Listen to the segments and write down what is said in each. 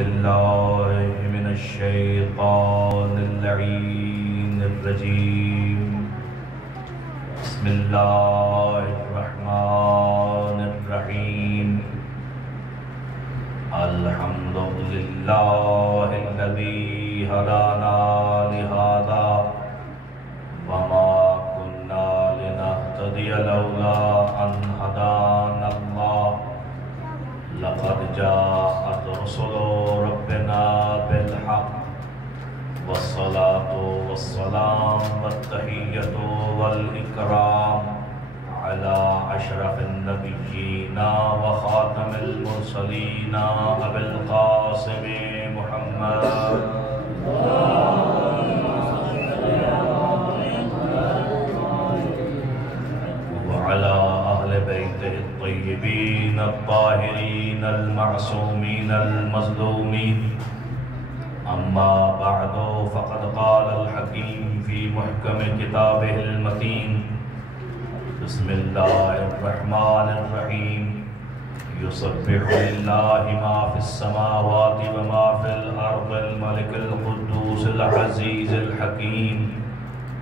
بالله من الشيطان اللعين الرجيم. بسم الله الرحمن الرحيم. الحمد لله الذي هدانا لهذا وما كنا لنهتدي لولا أن هدانا الله. لقد جاءت رسل ربنا بالحق والصلاة والسلام والتحية والإكرام على أشرف النبيين وخاتم المرسلين أبي القاسم محمد وعلى أهل بيته الطيبين الطاهرين المعصومين المظلومين. أما بعد فقد قال الحكيم في محكم كتابه المتين. بسم الله الرحمن الرحيم. يسبح لله ما في السماوات وما في الأرض الملك القدوس العزيز الحكيم.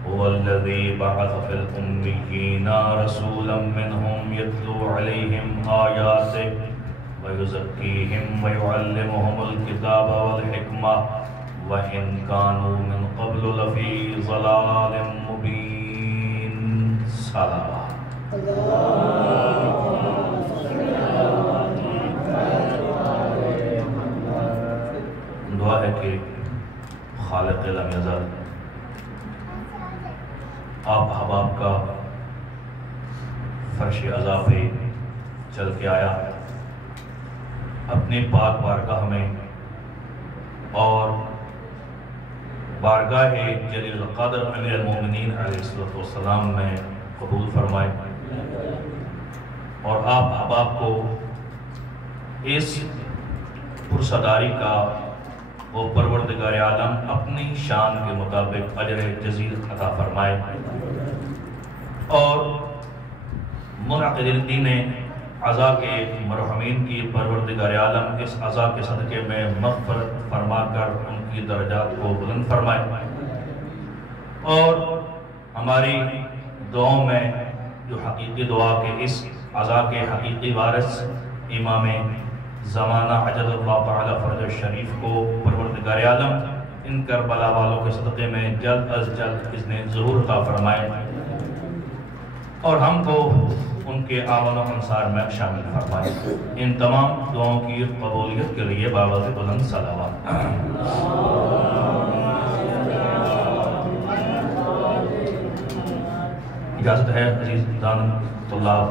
هو الذي بعث في الأميين رسولا منهم يتلو عليهم آياته ويزكيهم ويعلمهم الكتاب والحكمة وإن كانوا من قبل لفي ضلال مبين. صلوات. دعا ہے کہ خالق لم یزل آپ احباب کا فرش عزا پہ چل کے آیا اپنے پاک بارگاہ میں اور بارگاہ جلیل القدر امیر المومنین علیہ السلام میں قبول فرمائے اور آپ احباب کو اس پرصداری کا وہ پروردگار عالم اپنی شان کے مطابق اجر جزیل عطا فرمائے اور منعقد دین عزا کے مرحومین کی پروردگار عالم اس عزا کے صدقے میں مغفرت فرما کر ان کی درجات کو بلند فرمائے اور ہماری دعاؤں میں جو حقیقی دعا کے اس عزا کے حقیقی وارث امام زمانہ عجل اللہ تعالی فرج الشریف کو پروردگار عالم ان کربلا والوں کے صدقے میں جلد از جلد اذن ظہور عطا فرمائے اور ہم کو ان کے آمال و انصار میں شامل فرمائے. ان تمام دعاؤں کی قبولیت کے لیے باوز بلند صلوات. اجازت ہے عزیز دان طلاب.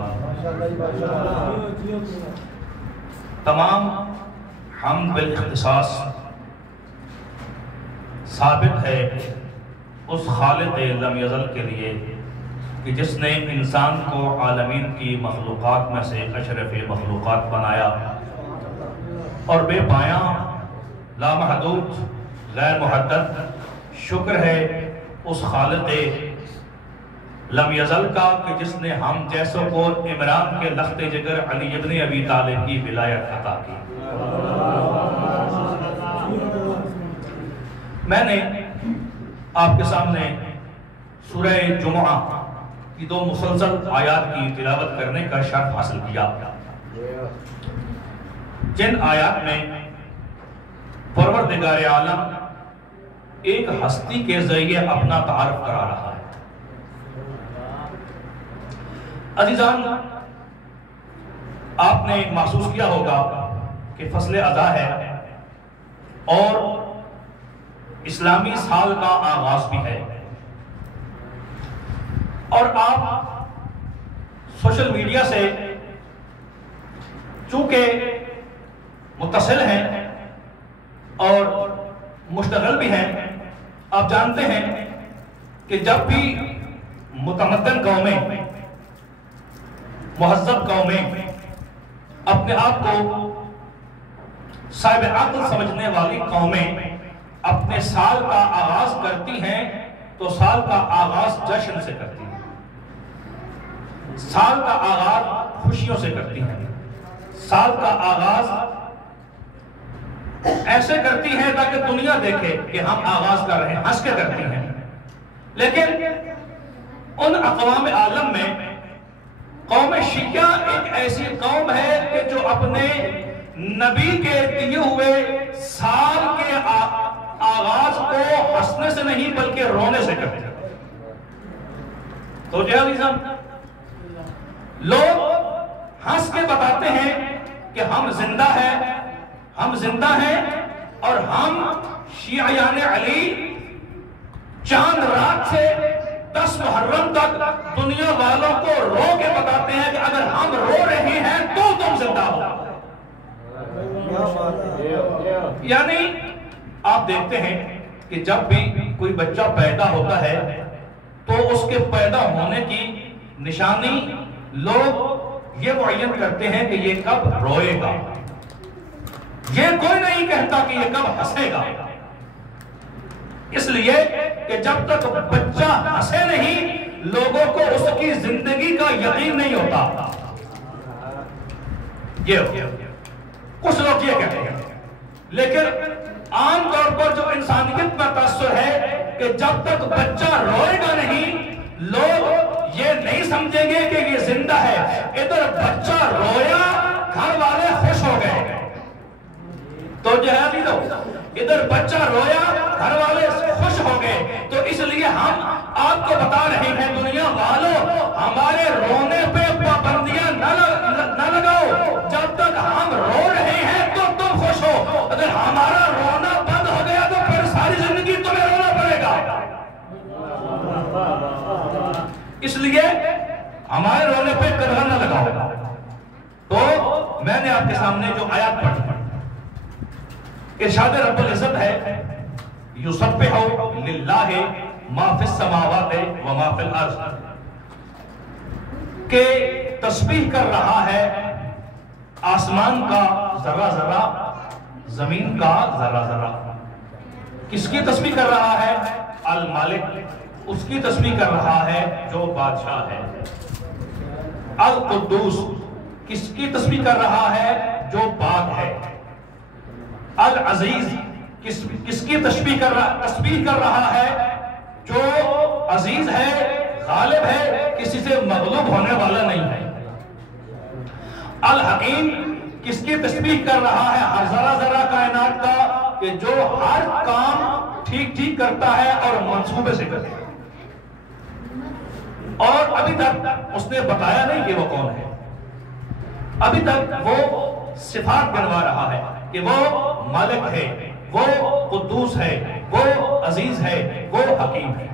تمام حمد بالاختصاص ثابت ہے اس خالق لم یزل کے لیے کہ جس نے انسان کو عالمین کی مخلوقات میں سے اشرف مخلوقات بنایا اور بے پایاں لامحدود غیر محدد شکر ہے اس خالق لم یزل کا کہ جس نے ہم جیسوں کو عمران کے لخت جگر علی ابن ابی طالب کی ولایت عطا کی. میں نے آپ کے سامنے سورہ جمعہ کی 2 مسلسل آیات کی تلاوت کرنے کا شرف حاصل کیا جن آیات میں پروردگار عالم ایک ہستی کے ذریعے اپنا تعارف کرا رہا ہے. عزیزان آپ نے محسوس کیا ہوگا کہ فصل اضحیٰ ہے اور اسلامی سال کا آغاز بھی ہے اور آپ سوشل میڈیا سے چونکہ متصل ہیں اور مشتغل بھی ہیں آپ جانتے ہیں کہ جب بھی متمدن قومیں مہذب قومیں اپنے آپ کو صاحب عقل سمجھنے والی قومیں اپنے سال کا آغاز کرتی ہیں تو سال کا آغاز جشن سے کرتی ہیں سال کا آغاز خوشیوں سے کرتی ہیں سال کا آغاز ایسے کرتی ہیں تاکہ دنیا دیکھے کہ ہم آغاز کر رہے ہیں، ہنس کے کرتی ہیں. لیکن ان اقوام عالم میں قوم شیعہ ایک ایسی قوم ہے کہ جو اپنے نبی کے دیے ہوئے سال کے آغاز کو ہنسنے سے نہیں بلکہ رونے سے کرتے ہیں. تو لوگ ہنس کے بتاتے ہیں کہ ہم زندہ ہیں، ہم زندہ ہیں، اور ہم شیعیان علی چاند رات سے 10 محرم تک دنیا والوں کو رو کے بتاتے ہیں کہ اگر ہم رو رہے ہیں تو تم زندہ ہو. یعنی آپ دیکھتے ہیں کہ جب بھی کوئی بچہ پیدا ہوتا ہے تو اس کے پیدا ہونے کی نشانی لوگ یہ معین کرتے ہیں کہ یہ کب روئے گا. یہ کوئی نہیں کہتا کہ یہ کب ہنسے گا، اس لیے کہ جب تک بچہ ہنسے نہیں لوگوں کو اس کی زندگی کا یقین نہیں ہوتا. یہ کچھ لوگ یہ کہتے ہیں، لیکن عام طور پر جو انسانیت میں تاثر ہے کہ جب تک بچہ روئے گا نہیں لوگ یہ نہیں سمجھیں گے کہ یہ زندہ ہے. ادھر بچہ رویا گھر والے خوش ہو گئے. تو جہادی لوگ ادھر بچہ رویا گھر والے خوش ہو گئے. تو اس لیے ہم آپ کو بتا رہے ہیں دنیا والوں ہمارے رونے پہ پابندیاں نہ لگاؤ. جب تک ہم رو رہے ہیں تو تم خوش ہو. اگر ہمارا رونا بند ہو گیا تو پھر ساری زندگی تمہیں رونا پڑے گا. اس لیے ہمارے رونے پہ قدغن نہ لگاؤ. تو میں نے آپ کے سامنے جو آیات پڑھی، ارشاد رب العزت ہے یسبح للہ ما فی السماوات و ما فی الارض، کہ تسبیح کر رہا ہے آسمان کا ذرہ ذرہ، زمین کا ذرہ ذرہ. کس کی تسبیح کر رہا ہے؟ المالک، اس کی تسبیح کر رہا ہے جو بادشاہ ہے. القدوس، کس کی تسبیح کر رہا ہے؟ جو پاک ہے. العزیز، کس کی تسبیح کر رہا ہے؟ جو عزیز ہے، غالب ہے، کسی سے مغلوب ہونے والا نہیں ہے. الحکیم، کس کی تسبیح کر رہا ہے؟ ہر ذرہ ذرہ کائنات کا، کہ جو ہر کام ٹھیک ٹھیک کرتا ہے اور منصوبے سے کرتا ہے. اور ابھی تک اس نے بتایا نہیں کہ وہ کون ہے. ابھی تک وہ صفات گنوا رہا ہے کہ وہ مالک ہے، وہ قدوس ہے، وہ عزیز ہے، وہ حکیم ہے.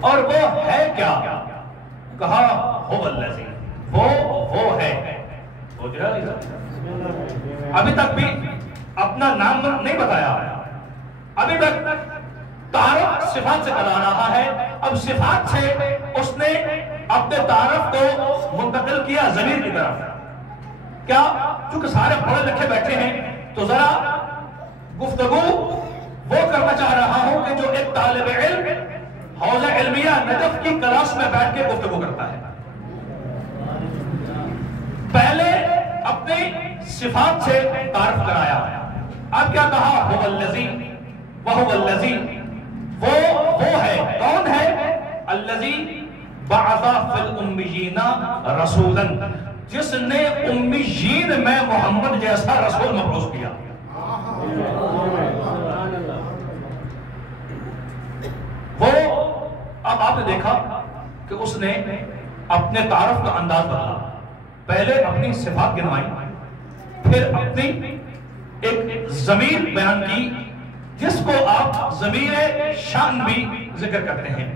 اور وہ ہے کیا؟ کہا هو الذی، وہ ہے. ابھی تک بھی اپنا نام نہیں بتایا، ابھی تک تعارف صفات سے کرا رہا ہے. اب صفات سے اس نے اپنے تعارف کو منتقل کیا ضمیر کی طرف. کیا؟ چونکہ سارے پڑھے لکھے بیٹھے ہیں تو ذرا گفتگو وہ کرنا چاہ رہا ہوں کہ جو ایک طالب علم حوزہ علمیہ نجف کی کلاس میں بیٹھ کے گفتگو کرتا ہے. پہلے اپنی صفات سے تعارف کرایا، اب کیا کہا؟ هو الذی وهو الذی، وہ ہے. کون ہے؟ الذی بعث فی الامیین رسولا، جس نے امیین میں محمد جیسا رسول مبعوث کیا. وہ اب آپ نے دیکھا کہ اس نے اپنے تعارف کا انداز بدلا. پہلے اپنی صفات گنوائی، پھر اپنی ایک ضمیر بیان کی جس کو آپ ضمیر شان بھی ذکر کرتے ہیں.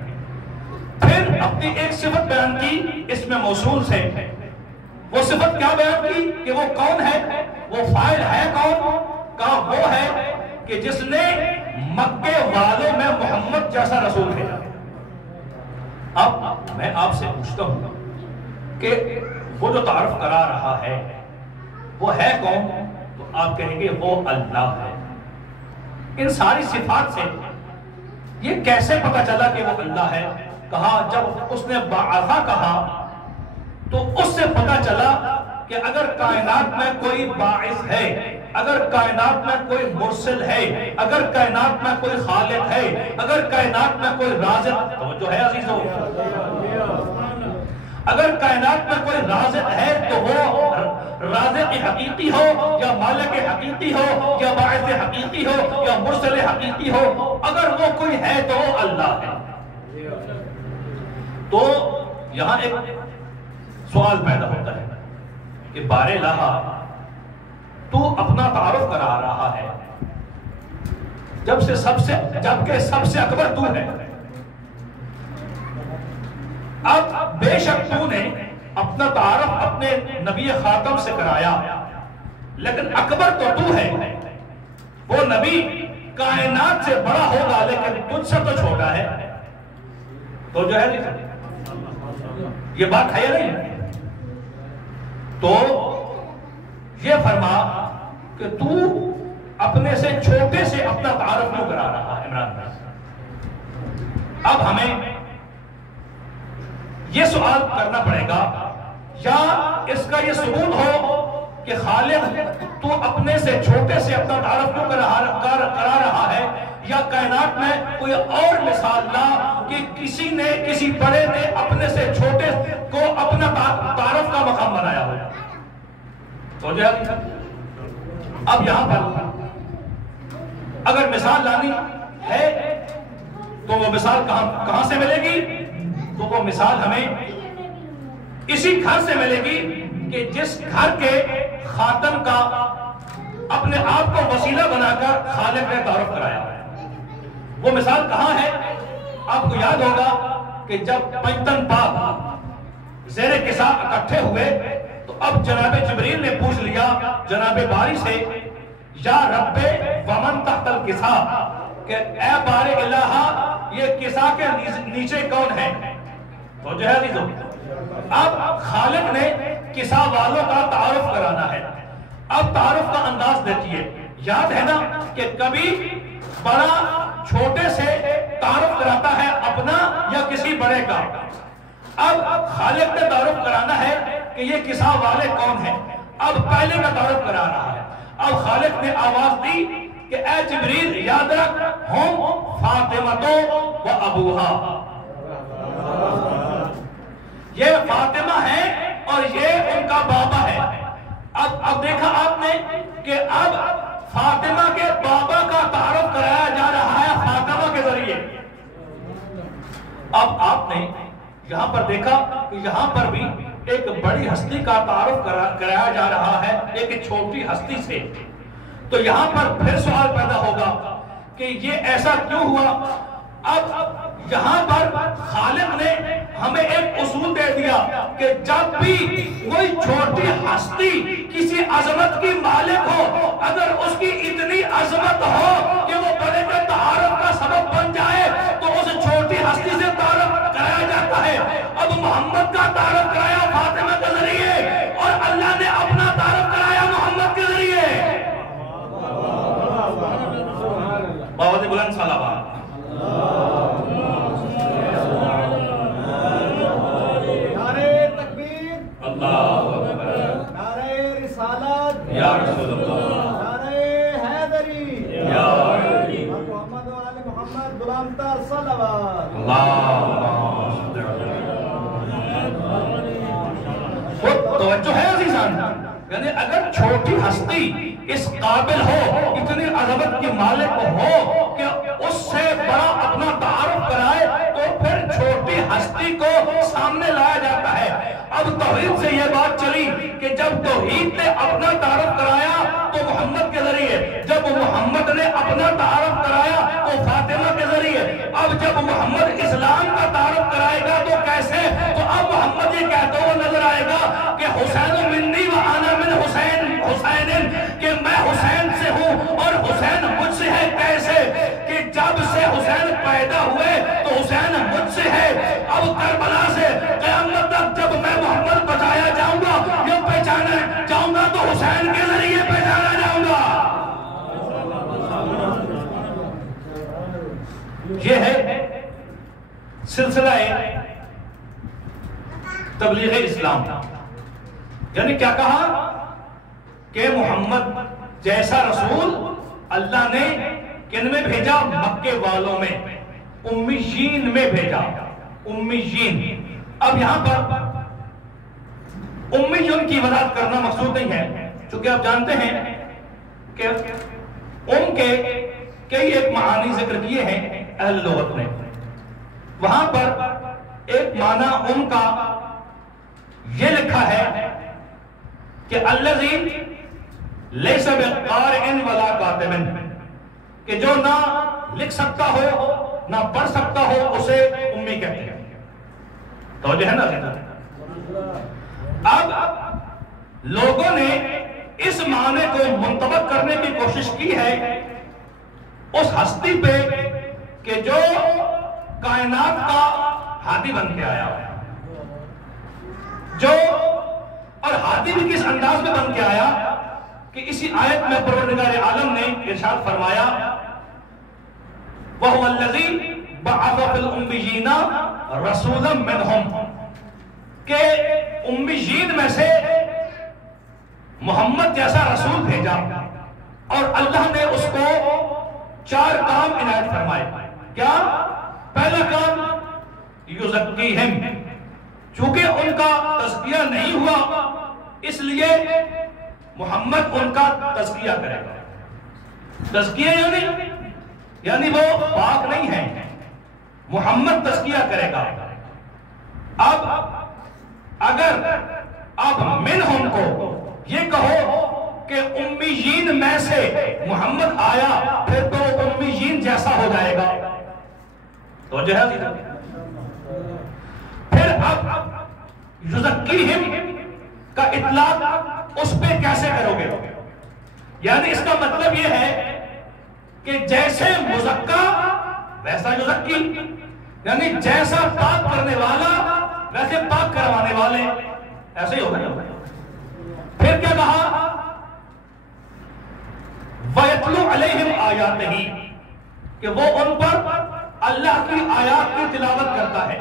پھر اپنی ایک صفت بیان کی اس میں موصول سے. وہ صفت کیا بیان کی؟ کہ وہ کون ہے، وہ فاعل ہے کون؟ کہا وہ ہے کہ جس نے مکے والوں میں محمد جیسا رسول بھیجا. اب میں آپ سے پوچھتا ہوں کہ وہ جو تعارف کرا رہا ہے وہ ہے کون؟ تو آپ کہیں گے وہ اللہ ہے. ان ساری صفات سے یہ کیسے پتا چلا کہ وہ اللہ ہے؟ کہا جب اس نے بعثا کہا تو اس سے پتا چلا کہ اگر کائنات میں کوئی باعث ہے، اگر کائنات میں کوئی مرسل ہے، اگر کائنات میں کوئی خالق ہے، اگر کائنات میں کوئی رازق، توجہ ہے عزیزو، اگر کائنات میں کوئی رازق ہے تو وہ رازق حقیقی ہو یا مالک حقیقی ہو یا باعث حقیقی ہو یا مرسل حقیقی ہو، اگر وہ کوئی ہے تو وہ اللہ ہے۔ تو یہاں ایک سوال پیدا ہوتا ہے کہ بارے الہ تو اپنا تعارف کرا رہا ہے جبکہ سب سے اکبر تو ہے، اب بے شک تو نے اپنا تعارف اپنے نبی خاتم سے کرایا، لیکن اکبر تو ہے، وہ نبی کائنات سے بڑا ہوگا لیکن تجھ سے تو چھوٹا ہے۔ تو جو ہے یہ بات ہے یا نہیں؟ تو یہ فرما کہ تو اپنے سے چھوٹے سے اپنا تعارف کیوں کرا رہا ہے عمران بھائی؟ اب ہمیں یہ سوال کرنا پڑے گا، یا اس کا یہ ثبوت ہو کہ خالق تو اپنے سے چھوٹے سے اپنا تعارف کیوں کرا رہا ہے، یا کائنات میں کوئی اور مثال لا کہ کسی بڑے نے اپنے سے چھوٹے کو اپنا تعارف کا مقام بنایا ہو۔ تو جو اب یہاں پر اگر مثال لانی ہے تو وہ مثال کہاں سے ملے گی؟ تو وہ مثال ہمیں اسی گھر سے ملے گی کہ جس گھر کے خاتم کا اپنے آپ کو وسیلہ بنا کر خالق نے تعارف کرایا۔ وہ مثال کہاں ہے؟ آپ کو یاد ہوگا کہ جب پنجتن پاک زیر کسا اکٹھے ہوئے تو اب جناب جبریل نے پوچھ لیا جناب باری سے، یا رب ومن تحت الکسا، کہ اے بار الہ یہ کسا کے نیچے کون ہے؟ تو جو ہے اب خالق نے کسا والوں کا تعارف کرانا ہے۔ اب تعارف کا انداز دیکھیے، یاد ہے نا کہ کبھی بڑا چھوٹے سے تعارف کراتا ہے اپنا یا کسی بڑے کا۔ اب خالق نے تعارف کرانا ہے کہ یہ کسا والے کون ہیں، اب پہلے کا تعارف کرا رہا ہے۔ اب خالق نے آواز دی کہ اے جبریل یاد رکھ، ہم فاطمہ و ابوہا، یہ فاطمہ ہے اور یہ ان کا بابا ہے۔ اب دیکھا آپ نے کہ اب فاطمہ کے بابا کا تعارف کرایا جا رہا ہے فاطمہ کے ذریعے۔ اب آپ نے یہاں پر دیکھا کہ یہاں پر بھی ایک بڑی ہستی کا تعارف کرایا جا رہا ہے ایک چھوٹی ہستی سے۔ تو یہاں پر پھر سوال پیدا ہوگا کہ یہ ایسا کیوں ہوا؟ اب یہاں پر خالق نے ہمیں ایک اصول دے دیا کہ جب بھی کوئی چھوٹی ہستی کسی عظمت کی مالک ہو، اگر اس کی اتنی عظمت ہو کہ وہ بڑے کے تعارف کا سبب بن جائے تو اس چھوٹی ہستی سے تعارف کرایا جاتا ہے۔ اب محمد کا تعارف کرایا فاطمہ کے ذریعے اور اللہ نے اپنا تعارف کرایا محمد کے ذریعے۔ بہت ہی بلند صلوات۔ یا رسول اللہ، نعرہ حیدری، یا علی محمد و آل محمد، غلام تر صلوات۔ توجہ ہے عزیزان، یعنی اگر چھوٹی ہستی اس قابل ہو، اتنی عظمت کی مالک ہو کہ اس سے بڑا اپنا تعارف کرائے تو پھر چھوٹی ہستی کو سامنے لایا جاتا ہے۔ اب توحید سے یہ بات چلی کہ جب توحید نے اپنا تعارف کرایا تو محمد کے ذریعے، جب محمد نے اپنا تعارف کرایا تو فاطمہ کے ذریعے، اب جب محمد اسلام کا تعارف کرائے گا تو کیسے؟ تو اب محمد یہ کہتا ہوا نظر آئے گا کہ حسین منی و انا من حسین، کہ میں حسین سے ہوں اور حسین مجھ سے ہے۔ کیسے؟ کہ جب سے حسین پیدا ہوئے تو حسین مجھ سے ہے۔ اب کربلا سے قیامت تک جب میں محمد بتایا جاؤں گا یا پہچانا جاؤں گا تو حسین کے ذریعے پہچانا جاؤں گا۔ یہ ہے سلسلہ تبلیغ اسلام۔ یعنی کیا کہا کہ محمد جیسا رسول اللہ نے کن میں بھیجا؟ مکے والوں میں، امیین میں بھیجا، امیین۔ اب یہاں پر امیون کی وضاحت کرنا مقصود نہیں ہے، چونکہ آپ جانتے ہیں کہ کے کئی ایک معانی ذکر کیے ہیں اہل لغت نے۔ وہاں پر ایک معنی کا یہ لکھا ہے کہ الذی لیس بقارئ ولا کاتب، کہ جو نہ لکھ سکتا ہو نہ پڑھ سکتا ہو اسے امی کہتے ہیں۔ توجہ ہے نا؟ اب لوگوں نے اس معنی کو منطبق کرنے کی کوشش کی ہے اس ہستی پہ کہ جو کائنات کا ہادی بن کے آیا، جو اور ہادی بھی کس انداز میں بن کے آیا کہ اسی آیت میں پروردگار عالم نے ارشاد فرمایا وَهُوَ الَّذِي بَعَثَ فِي الْأُمِّيِّينَ رَسُولًا مِّنْهُمْ، کہ امیین میں سے محمد جیسا رسول بھیجا، اور اللہ نے اس کو 4 کام عنایت فرمائے۔ کیا؟ پہلا کام یزکیہم، چونکہ ان کا تزکیہ نہیں ہوا اس لیے محمد ان کا تزکیہ کرے گا۔ تزکیہ یعنی وہ پاک نہیں ہے، محمد تزکیہ کرے گا۔ اب اگر آپ منہم کو یہ کہو کہ امیین میں سے محمد آیا، پھر تو امیین جیسا ہو جائے گا، تو جو ہے پھر اب یزکیہم کا اطلاق اس پہ کیسے کرو گے؟ یعنی اس کا مطلب یہ ہے کہ جیسے مزکا ویسا یزکی، یعنی جیسا پاک کرنے والا ویسے پاک کروانے والے، ایسے ہی ہوگا۔ پھر کیا کہا؟ وَيَتْلُو عَلَيْهِمْ آيَاتِهِ، کہ وہ ان پر اللہ کی آیات کی تلاوت کرتا ہے۔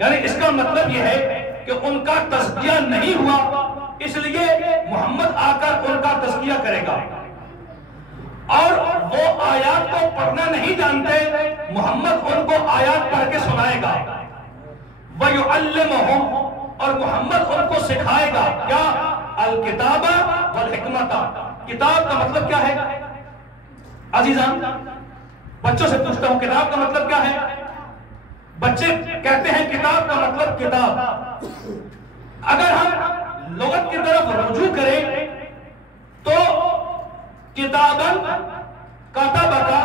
یعنی اس کا مطلب یہ ہے کہ ان کا تزکیہ نہیں ہوا اس لیے محمد آ کر ان کا تزکیہ کرے گا، اور وہ آیات کو پڑھنا نہیں جانتے، محمد ان کو آیات پڑھ کے سنائے گا۔ وَيُعَلِّمُهُمْ، اور محمد ان کو سکھائے گا کیا؟ الکتاب والحکمت۔ کتاب کا مطلب کیا ہے عزیزان؟ بچوں سے پوچھتا ہوں کتاب کا مطلب کیا ہے؟ بچے کہتے ہیں کتاب کا مطلب کتاب۔ اگر ہم لغت کی طرف رجوع کریں تو کتابن کتب کا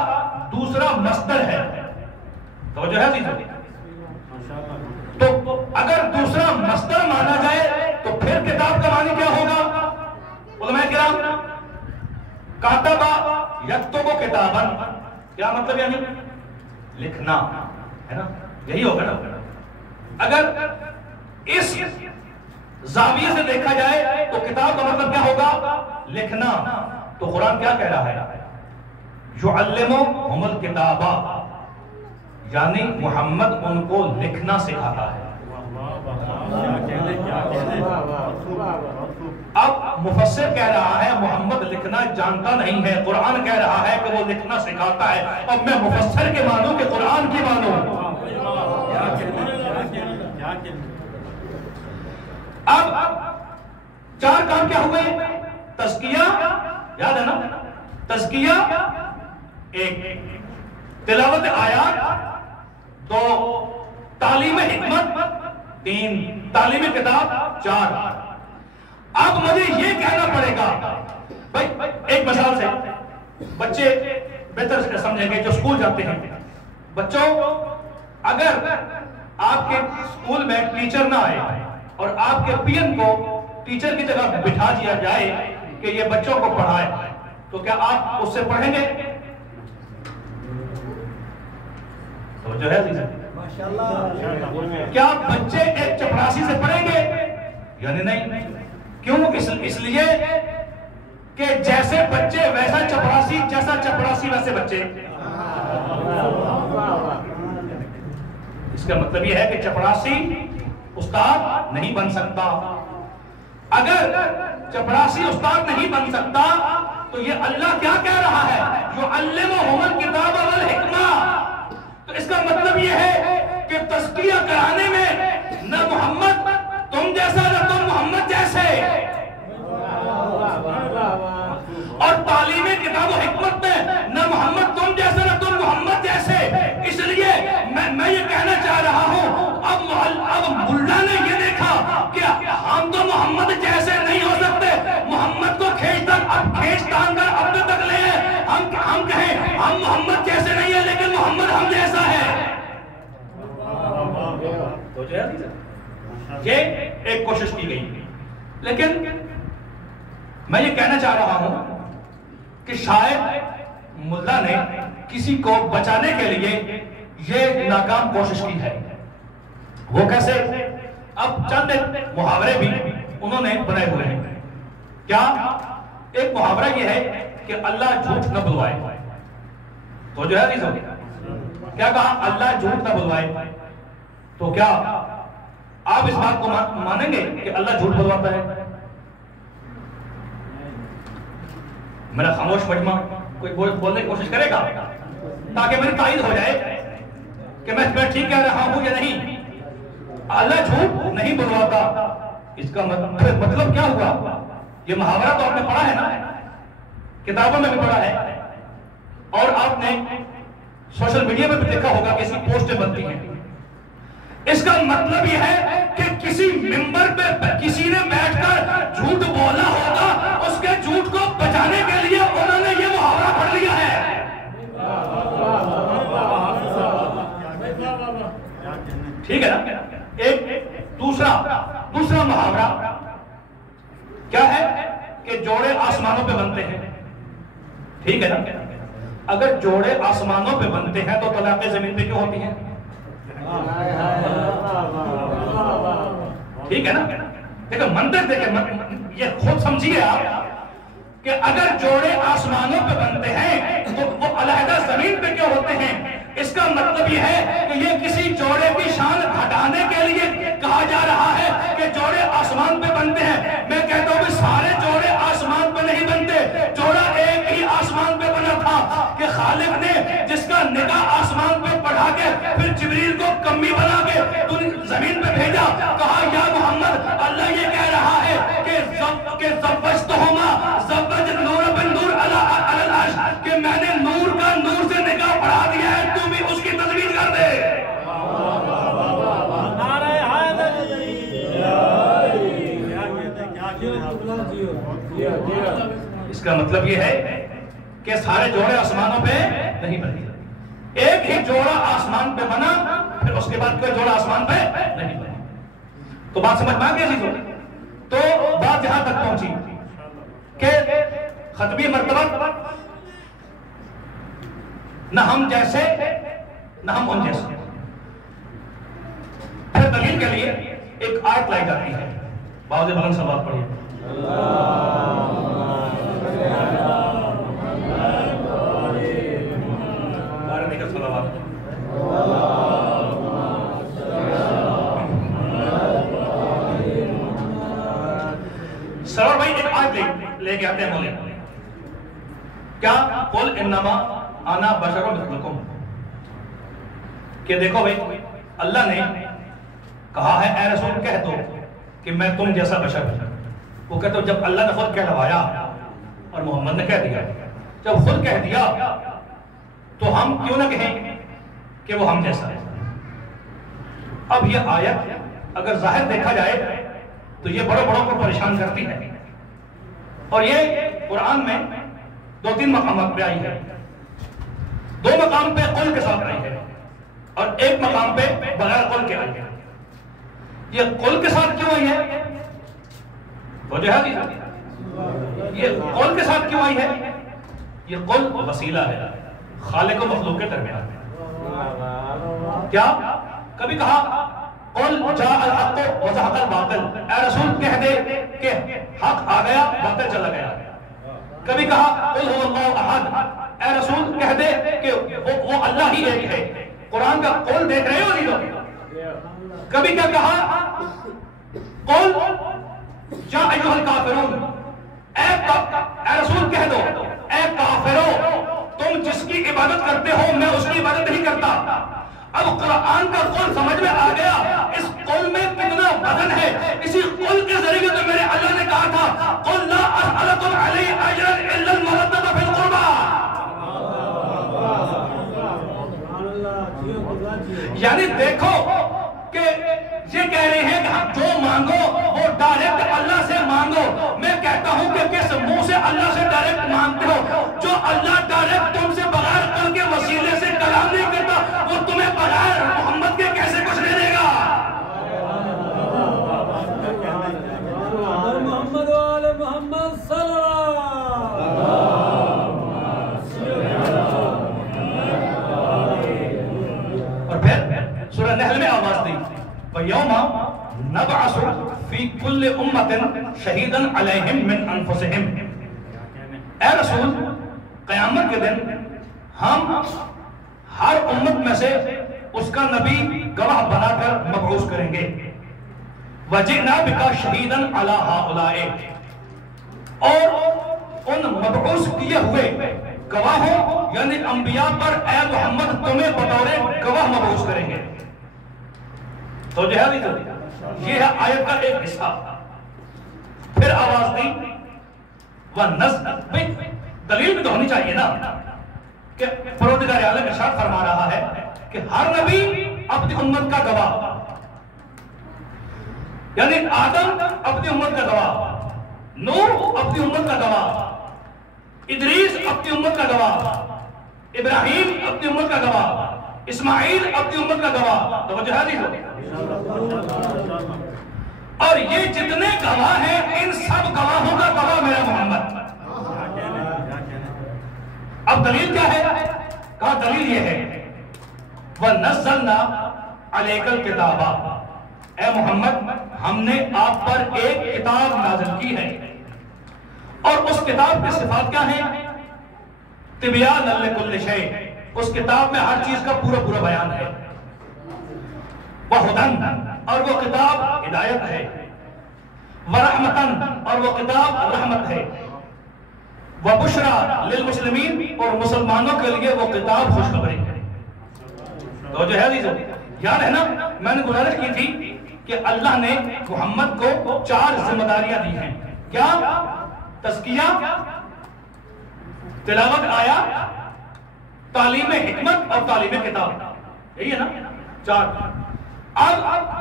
دوسرا مصدر ہے، توجہ ہے عزیزان؟ تو اگر دوسرا مصدر مانا جائے تو پھر کتاب کا معنی کیا ہوگا؟ علماء کرام کاتبہ یکتب کتابن، کیا مطلب؟ یعنی لکھنا ہے نا، یہی ہوگا نا۔ اگر اس زاویے سے دیکھا جائے تو کتاب کا مطلب کیا ہوگا؟ لکھنا۔ تو قرآن کیا کہہ رہا ہے؟ یعلمہم الکتابہ، یعنی محمد ان کو لکھنا سکھاتا ہے۔ اب مفسر کہہ رہا ہے محمد لکھنا جانتا نہیں ہے، قرآن کہہ رہا ہے کہ وہ لکھنا سکھاتا ہے۔ اب میں مفسر کے مانوں کہ قرآن کی مانوں؟ اب 4 کام کیا ہوئے؟ تزکیہ، یاد ہے نا؟ تزکیہ 1، تلاوت آیات 2، تعلیم حکمت 3، تعلیم کتاب 4۔ اب مجھے یہ کہنا پڑے گا بھائی، ایک مثال سے بچے بہتر سمجھیں گے جو اسکول جاتے ہیں۔ بچوں، اگر آپ کے اسکول میں ٹیچر نہ آئے اور آپ کے پی این کو ٹیچر کی جگہ بٹھا دیا جائے کہ یہ بچوں کو پڑھائے، تو کیا آپ اس سے پڑھیں گے؟ تو جو ہے کیا بچے ایک چپڑاسی سے پڑھیں گے؟ یعنی نہیں۔ کیوں؟ اس لیے کہ جیسے بچے ویسا چپڑاسی، جیسا چپڑاسی ویسے بچے۔ اس کا مطلب یہ ہے کہ چپڑاسی استاد نہیں بن سکتا۔ اگر چپڑاسی استاد نہیں بن سکتا تو یہ اللہ کیا کہہ رہا ہے؟ یعلمہم الکتاب والحکمہ. تو اس کا مطلب یہ ہے کہ تزکیہ کرانے میں نہ محمد تم جیسا نہ تم محمد جیسے، اور تعلیم کتاب و حکمت میں نہ محمد تم جیسا نہ تم محمد جیسے. اس لیے میں یہ کہنا چاہ رہا ہوں اب ملا نے یہ دیکھا کہ ہم تو محمد جیسے نہیں ہو سکتے، محمد کو کھینچ تان کر اپنے تک لے ہم کہیں ہم محمد جیسے نہیں ہیں لیکن محمد ہم جیسا ہے. تو یہ ایک کوشش کی گئی. لیکن میں یہ کہنا چاہ رہا ہوں کہ شاید ملا نے کسی کو بچانے کے لیے یہ ناکام کوشش کی ہے. وہ کیسے؟ اب چند محاورے بھی انہوں نے بنائے ہوئے ہیں. کیا؟ ایک محاورہ یہ ہے کہ اللہ جھوٹ نہ بلوائے. تو جو ہے کیا کہا؟ اللہ جھوٹ نہ بلوائے. تو کیا آپ اس بات کو مانیں گے کہ اللہ جھوٹ بلواتا ہے؟ میرا خاموش مجمع کوئی بولنے کی کوشش کرے گا تاکہ میری تائید ہو جائے کہ میں ٹھیک کہہ رہا ہوں یا نہیں. اللہ جھوٹ نہیں بلواتا. اس کا مطلب کیا ہوا؟ یہ محاورہ تو آپ نے پڑھا ہے نا، کتابوں میں بھی پڑھا ہے، اور آپ نے سوشل میڈیا میں بھی دیکھا ہوگا کہ اس کی پوسٹیں بنتی ہیں. اس کا مطلب یہ ہے کہ کسی ممبر پہ کسی نے بیٹھ کر جھوٹ بولا ہوگا، اس کے جھوٹ کو بچانے کے لیے انہوں نے یہ محاورہ پڑھ لیا ہے. ٹھیک ہے نا؟ ایک دوسرا محاورہ کیا ہے کہ جوڑے آسمانوں پہ بنتے ہیں. ٹھیک ہے نا؟ اگر جوڑے آسمانوں پہ بنتے ہیں تو طلاقیں زمین پہ کیوں ہوتی ہیں؟ ٹھیک ہے نا؟ دیکھیں منطق دیکھیں، یہ خود سمجھیے آپ کہ اگر جوڑے آسمانوں پہ بنتے ہیں تو وہ علیحدہ زمین پہ کیوں ہوتے ہیں؟ اس کا مطلب یہ ہے کہ یہ کسی جوڑے کی شان گھٹانے کے لیے کہا جا رہا ہے کہ جوڑے آسمان پہ بنتے ہیں. میں کہتا ہوں کہ سارے جوڑے آسمان پہ نہیں بنتے. جوڑا ایک ہی آسمان پہ بنا تھا کہ خالق نے جس کا نگاہ آسمان پہ پڑھا کے پھر جبریل کو کمی بنا کے زمین پہ بھیجا. کہا یا محمد اللہ یہ کہہ رہا ہے کہ زوجتہما زوج نور بن نور علی العرش، کہ میں نے نور کا نور سے نگاہ پڑھا دیا ہے، تو بھی اس کی تجویز کر دے. اس کا مطلب یہ ہے کہ سارے جوڑے آسمانوں پہ نہیں بنے. ایک ہی جوڑا آسمان پہ بنا، پھر اس کے بعد کوئی جوڑا آسمان پہ نہیں بنا. تو بات سمجھ میں آ گئی جی؟ تو بات یہاں تک پہنچی کہ ختمی مرتبہ نہ ہم جیسے نہ ہم ان جیسے. پھر دلیل کے لیے ایک آیت لائی جاتی ہے. باوز بلند سے بات پڑھیے. سرور بھائی ایک آیت لے کے آتے ہیں. بولے کیا؟ قل انما انا بشر مثلکم، کہ دیکھو بھائی اللہ نے کہا ہے اے رسول کہہ دو کہ میں تم جیسا بشر ہوں. وہ کہتے ہو جب اللہ نے خود کہلوایا اور محمد نے کہہ دیا، جب خود کہہ دیا تو ہم کیوں نہ کہیں کہ وہ ہم جیسا ہے. اب یہ آیت اگر ظاہر دیکھا جائے تو یہ بڑوں کو پریشان کرتی ہے، اور یہ قرآن میں 2-3 مقامات پہ آئی ہے. 2 مقام پہ قل کے ساتھ آئی ہے اور ایک مقام پہ بغیر قل کے آئی ہے. یہ قل کے ساتھ کیوں آئی ہے؟ یہ قل کے ساتھ کیوں آئی ہے؟ یہ قل وسیلہ ہے خالق و مخلوق کے درمیان. کیا کبھی کہا قل جاء الحق وزهق الباطل، اے رسول کہہ دے کہ حق آ گیا باطل چلا گیا. کبھی کہا قل هو اللہ احد، اے رسول کہہ دے کہ وہ اللہ ہی ایک ہے. قرآن کا قول دیکھ رہے ہو نہیں لوگ؟ کبھی کیا کہا قل یا ایھا الکافرون، اے رسول کہہ دو اے کافرو، تم جس کی عبادت کرتے ہو میں اس کی عبادت نہیں کرتا۔ اب قرآن کا قول سمجھ میں آ گیا، اس قول میں کتنا وزن ہے۔ اسی قول کے ذریعے تو میرے اللہ نے کہا تھا قل لا اسألکم علیہ اجرا الا المودۃ فی القربى، یعنی دیکھو کہ یہ کہہ رہے ہیں کہ جو مانگو وہ ڈائریکٹ اللہ سے مانگو۔ میں کہتا ہوں کہ کس منہ سے اللہ سے ڈائریکٹ مانگتے ہو؟ جو اللہ ڈائریکٹ تم سے بغیر قل کے وسیلے سے کلام نہیں کرتا، وہ تمہیں بغیر محمد کے کیسے کچھ نہیں دے گا؟ محمد وآل محمد صلی اور پھر سورہ نحل میں آواز دی وَيَوْمَ نَبْعَثُ فِي كُلِّ أُمَّةٍ شَهِيدًا عَلَيْهِمْ مِنْ أَنفُسِهِمْ، اے رسول قیامت کے دن ہم ہر امت میں سے اس کا نبی گواہ بنا کر مبعوث کریں گے۔ وَجِئْنَا بِكَ شَهِيدًا عَلَى هَؤُلَاءِ، اور ان مبعوث کیے ہوئے گواہوں یعنی انبیاء پر اے محمد تمہیں بطور گواہ مبعوث کریں گے۔ تو جو ہے یہ ہے آیت کا ایک حصہ۔ پھر آواز دی وَنَزْلُ، دلیل بھی تو ہونی چاہیے نا کہ پروردگار عالم ارشاد فرما رہا ہے کہ ہر نبی اپنی امت کا گواہ، یعنی آدم اپنی امت کا گواہ، نوح اپنی امت کا گواہ، ادریس اپنی امت کا گواہ، ابراہیم اپنی امت کا گواہ، اسماعیل اپنی امت کا گواہ۔ توجہ ہے نہیں؟ اور یہ جتنے گواہ ہیں ان سب گواہوں کا گواہ میرا محمد۔ اب دلیل کیا ہے؟ کہا دلیل یہ ہے وَنَزَّلْنَا عَلَيْكَ الْكِتَابَ، اے محمد ہم نے آپ پر ایک کتاب نازل کی ہے، اور اس کتاب کی صفات کیا ہیں؟ تِبْيَانًا لِكُلِّ شَيْءٍ، اس کتاب میں ہر چیز کا پورا پورا بیان ہے۔ وَهُدًى، اور وہ کتاب ہدایت ہے۔ وَرَحْمَةً، اور وہ کتاب رحمت ہے۔ وَبُشْرَى لِلْمُسْلِمِينَ، اور مسلمانوں کے لیے وہ کتاب خوشخبری ہے۔ تو جو ہے یاد ہے نا میں نے گزارش کی تھی کہ اللہ نے محمد کو 4 ذمہ داریاں دی ہیں۔ کیا؟ تزکیہ، تلاوت آیا، تعلیم حکمت اور تعلیم کتاب، یہی ہے نا 4۔ اب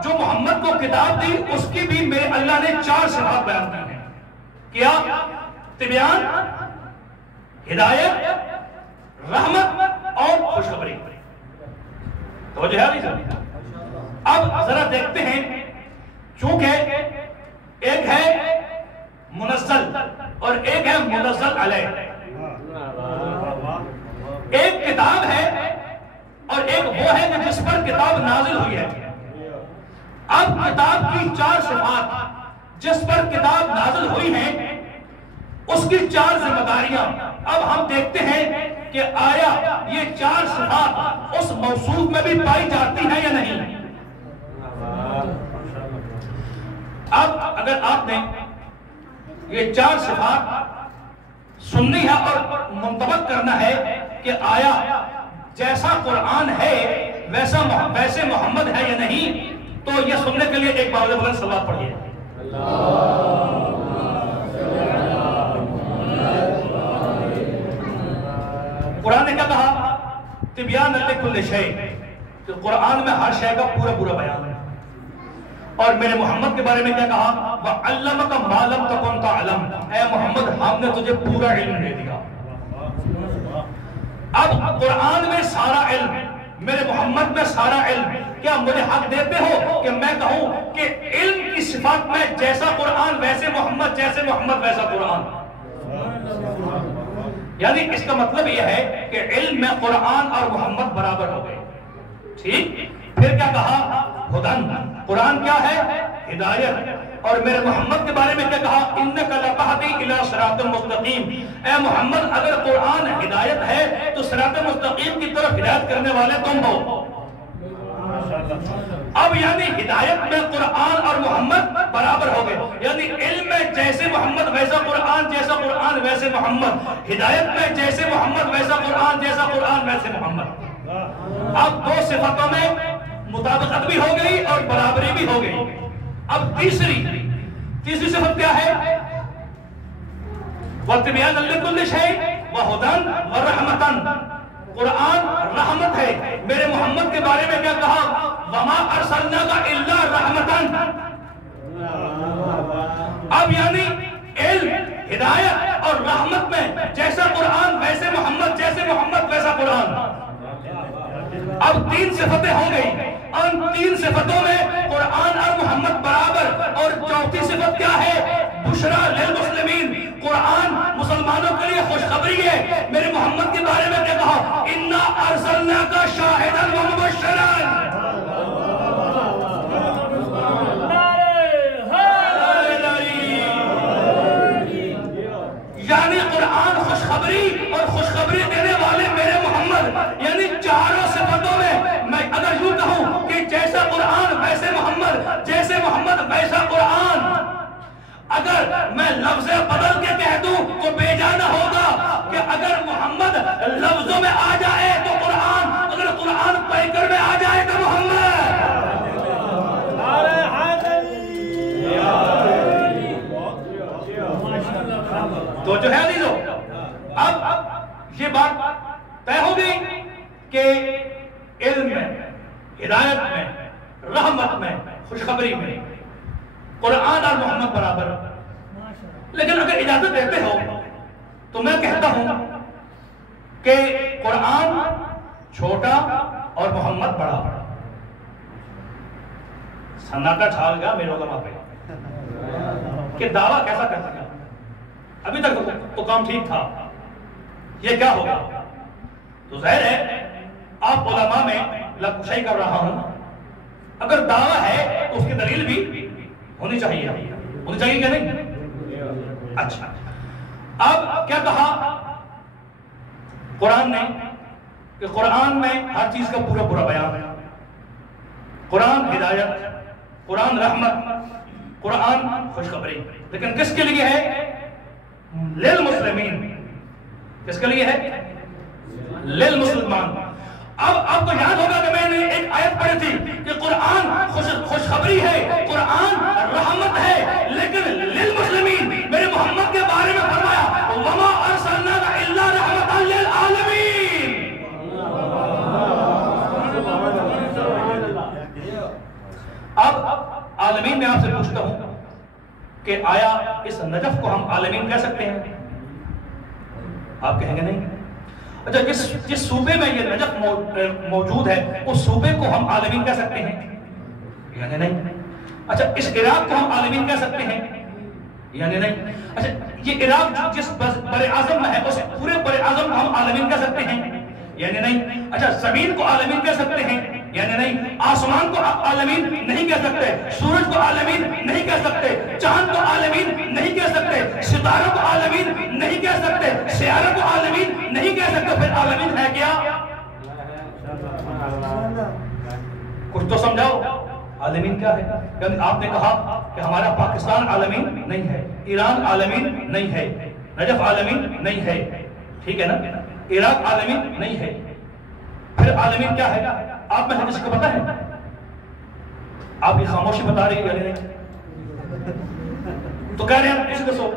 جو محمد کو کتاب دی اس کی بھی میرے اللہ نے 4 صفات بیان کی ہیں۔ کیا؟ تبیان، ہدایت، رحمت اور خوشخبری۔ توجہ ہے نہیں؟ اب ذرا دیکھتے ہیں، چونکہ ایک ہے منزل اور ایک ہے منزل علیہ، ایک کتاب ہے اور ایک وہ ہے جس پر کتاب نازل ہوئی ہے۔ اب کتاب کی 4 صفات جس پر کتاب نازل ہوئی ہیں اس کی 4 ذمہ داریاں۔ اب ہم دیکھتے ہیں کہ آیا یہ 4 صفات اس موصوف میں بھی پائی جاتی ہیں یا نہیں۔ اب اگر آپ نے یہ 4 صفات سننی ہے اور منطبق کرنا ہے کہ آیا جیسا قرآن ہے ویسے محمد ہے یا نہیں، تو یہ سننے کے لیے ایک بار بلند صلوات پڑھیے۔ قرآن نے کیا کہا؟ تبیان لکل شیء، کہ قرآن میں ہر شے کا پورا پورا بیان ہے۔ اور میرے محمد کے بارے میں کیا کہا؟ وَعَلَّمَكَ مَا لَمْ تَكُنْ تَعْلَمْ، اے محمد ہم نے تجھے پورا علم دے دیا۔ اب قرآن میں سارا علم، میرے محمد میں سارا علم، کیا مجھے حق دیتے ہو کہ میں کہوں کہ علم کی صفات میں جیسا قرآن ویسے محمد، جیسے محمد ویسا قرآن؟ یعنی اس کا مطلب یہ ہے کہ علم میں قرآن اور محمد برابر ہو گئے۔ ٹھیک؟ پھر کیا کہا؟ ہدن، قرآن کیا ہے؟ ہدایت۔ اور میرے محمد کے بارے میں کیا کہا؟ انک لتہدی الی صراط مستقیم، اے محمد اگر قرآن ہدایت ہے تو صراط مستقیم کی طرف ہدایت کرنے والے تم ہو۔ اب یعنی ہدایت میں قرآن اور محمد برابر ہو گئے، یعنی علم میں جیسے محمد ویسا قرآن، جیسا قرآن ویسے محمد، ہدایت میں جیسے محمد ویسا قرآن، جیسا قرآن ویسے محمد۔ اب دو صفتوں میں مطابقت بھی ہو گئی اور برابری بھی ہو گئی۔ اب تیسری صفت کیا ہے؟ وَتِبْيَانًا لِكُلِّ شَيْءٍ وَهُدًى وَرَحْمَةً، قرآن رحمت ہے۔ میرے محمد کے بارے میں کیا کہا؟ وَمَا أَرْسَلْنَاكَ إِلَّا رَحْمَةً۔ اب یعنی علم، ہدایت اور رحمت میں جیسا قرآن ویسے محمد، جیسے محمد ویسا قرآن۔ اب تین صفتیں ہو گئی، ان تین صفتوں میں قرآن اور محمد برابر، اور چوتھی صفت کیا ہے؟ بشرا للمسلمین، قرآن مسلمانوں کے لیے خوشخبری ہے۔ میرے محمد کے بارے میں کیا کہا؟ اِنَّا أَرْسَلْنَاكَ شَاهِدًا وَمُبَشِّرًا۔ یعنی قرآن خوشخبری اور خوشخبری دینے والے میرے محمد، یعنی چاروں صفتوں میں میں اگر یوں کہوں کہ جیسا قرآن ویسے محمد، جیسے محمد ویسا قرآن، اگر میں لفظ بدل کے کہہ دوں تو بے جانا ہوگا کہ اگر محمد لفظوں میں آ جائے تو قرآن، اگر قرآن پیکر میں آ جائے تو محمد۔ تو جو ہے عزیزو، اب یہ بات طے ہو گئی کہ علم میں، ہدایت میں، رحمت میں، خوشخبری میں قرآن اور محمد برابر۔ لیکن اگر اجازت دیتے ہو تو میں کہتا ہوں کہ قرآن چھوٹا اور محمد بڑا۔ سناٹا چھال گیا میرے علماء پہ کہ دعویٰ کیسا کر سکا، ابھی تک تو کام ٹھیک تھا، یہ کیا ہوگا؟ تو ظاہر ہے آپ علماء میں لگکشائی کر رہا ہوں، اگر دعویٰ ہے تو اس کی دلیل بھی ہونی چاہیے کہ نہیں؟ اچھا، اب کیا کہا قرآن نے کہ قرآن میں ہر چیز کا پورا بیان ہے۔ قرآن ہدایت، قرآن رحمت، قرآن خوشخبری، لیکن کس کے لیے ہے؟ للمسلمین۔ کس کے لیے ہے؟ للمسلمان۔ اب آپ کو یاد ہوگا کہ میں نے ایک آیت پڑھی تھی کہ قرآن خوشخبری ہے، قرآن رحمت ہے، لیکن للمسلمین میرے محمد کے بارے میں فرمایا وَمَا أَرْسَلْنَاكَ إِلَّا رَحْمَةً لِلْعَالَمِينَ۔ اب عالمین میں آپ سے پوچھتا ہوں کہ آیا اس نجف کو ہم عالمین کہہ سکتے ہیں؟ آپ کہیں گے نہیں۔ اچھا، جس صوبے میں یہ نجف موجود ہے اس صوبے کو ہم عالمین کہہ سکتے ہیں؟ یعنی نہیں۔ اچھا، اس عراق کو ہم عالمین کہہ سکتے ہیں؟ یعنی نہیں۔ اچھا، یہ عراق جس بر اعظم میں ہے اس پورے بر اعظم کو ہم عالمین کہہ سکتے ہیں؟ یعنی نہیں۔ اچھا، زمین کو عالمین کہہ سکتے ہیں؟ یعنی نہیں۔ آسمان کو عالمین نہیں کہہ سکتے، سورج کو عالمین نہیں کہہ سکتے، چاند کو عالمین نہیں کہہ سکتے، ستاروں کو عالمین نہیں کہہ سکتے، سیاروں کو عالمین نہیں کہہ سکتے، پھر عالمین ہے کیا؟ کچھ تو سمجھاؤ، عالمین کیا ہے؟ یعنی آپ نے کہا کہ ہمارا پاکستان عالمین نہیں ہے، ایران عالمین نہیں ہے، نجف عالمین نہیں ہے، ٹھیک ہے نا، عراق عالمین نہیں ہے، پھر عالمین کیا ہے؟ آپ میں سے کسی کو پتا ہے؟ آپ کی خاموشی بتا رہی ہے یعنی نہیں؟ تو کہہ رہے ہیں اس کو سو،